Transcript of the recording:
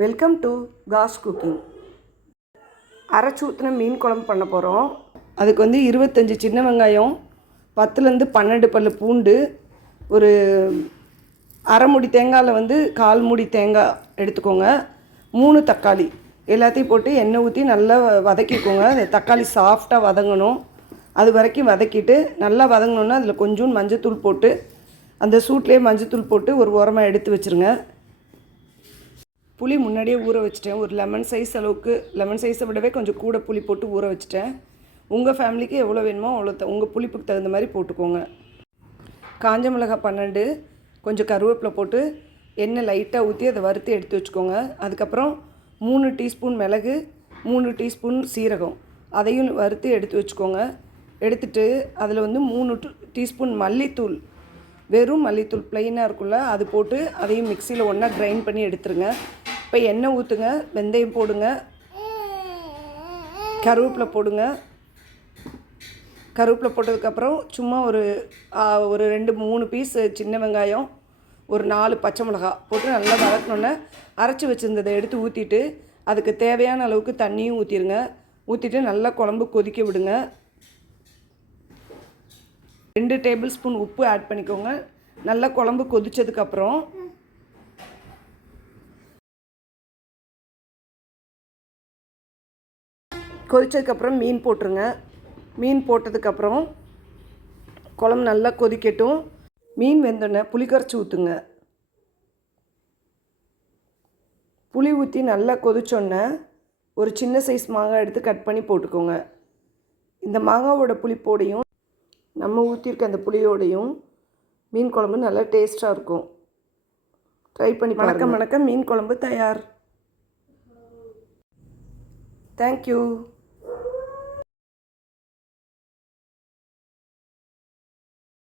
Welcome to cos cooking. அரைச்சி ஊற்றின மீன் குழம்பு பண்ண போகிறோம். அதுக்கு வந்து 25 சின்ன வெங்காயம், 10லேருந்து 12 பல் பூண்டு, ஒரு அரை மூடி தேங்காயில் வந்து 1/4 மூடி தேங்காய் எடுத்துக்கோங்க. 3 தக்காளி எல்லாத்தையும் போட்டு எண்ணெய் ஊற்றி நல்லா வதக்கிக்கோங்க. அந்த தக்காளி சாஃப்டாக வதங்கணும். அது வரைக்கும் வதக்கிட்டு நல்லா வதங்கணுன்னா அதில் கொஞ்சோண்டு மஞ்சத்தூள் போட்டு அந்த சூட்லேயே மஞ்சத்தூள் போட்டு ஒரு ஓரமாக எடுத்து வச்சுருங்க. புளி முன்னாடியே ஊற வச்சுட்டேன். ஒரு லெமன் சைஸ் அளவுக்கு, லெமன் சைஸை விடவே கொஞ்சம் கூட புளி போட்டு ஊற வச்சுட்டேன். உங்கள் ஃபேமிலிக்கு எவ்வளோ வேணுமோ அவ்வளோ உங்கள் புளிப்புக்கு தகுந்த மாதிரி போட்டுக்கோங்க. காஞ்ச மிளகாய் 12, கொஞ்சம் கருவேப்பிலை போட்டு எண்ணெய் லைட்டாக ஊற்றி அதை வறுத்து எடுத்து வச்சுக்கோங்க. அதுக்கப்புறம் 3 டீஸ்பூன் மிளகு, 3 டீஸ்பூன் சீரகம் அதையும் வறுத்து எடுத்து வச்சுக்கோங்க. எடுத்துகிட்டு அதில் வந்து 3 டீஸ்பூன் மல்லித்தூள், வெறும் மல்லித்தூள் ப்ளைனாக இருக்குல்ல, அது போட்டு அதையும் மிக்சியில் ஒன்றா கிரைண்ட் பண்ணி எடுத்துருங்க. இப்போ எண்ணெய் ஊற்றுங்க, வெந்தயம் போடுங்க, கருவேப்பிலை போடுங்க. கருவேப்பிலை போட்டதுக்கப்புறம் சும்மா ஒரு 2-3 பீஸ் சின்ன வெங்காயம், ஒரு 4 பச்சை மிளகா போட்டு நல்லா வதக்கணுன்னே அரைச்சி வச்சுருந்ததை எடுத்து ஊற்றிட்டு அதுக்கு தேவையான அளவுக்கு தண்ணியும் ஊற்றிடுங்க. ஊற்றிட்டு நல்லா குழம்பு கொதிக்க விடுங்க. 2 டேபிள் ஸ்பூன் உப்பு ஆட் பண்ணிக்கோங்க. நல்லா குழம்பு கொதித்ததுக்கப்புறம் மீன் போட்டுருங்க. மீன் போட்டதுக்கப்புறம் குழம்பு நல்லா கொதிக்கட்டும். மீன் வெந்தோடனே புளி கரைச்சி ஊற்றுங்க. புளி ஊற்றி நல்லா கொதிச்சோடனே ஒரு சின்ன சைஸ் மாங்காய் எடுத்து கட் பண்ணி போட்டுக்கோங்க. இந்த மாங்காவோட புளிப்போடையும் நம்ம ஊற்றிருக்க அந்த புளியோடையும் மீன் குழம்பு நல்லா டேஸ்ட்டாக இருக்கும். ட்ரை பண்ணி பாருங்க. மணக்க மீன் குழம்பு தயார். தேங்க்யூ.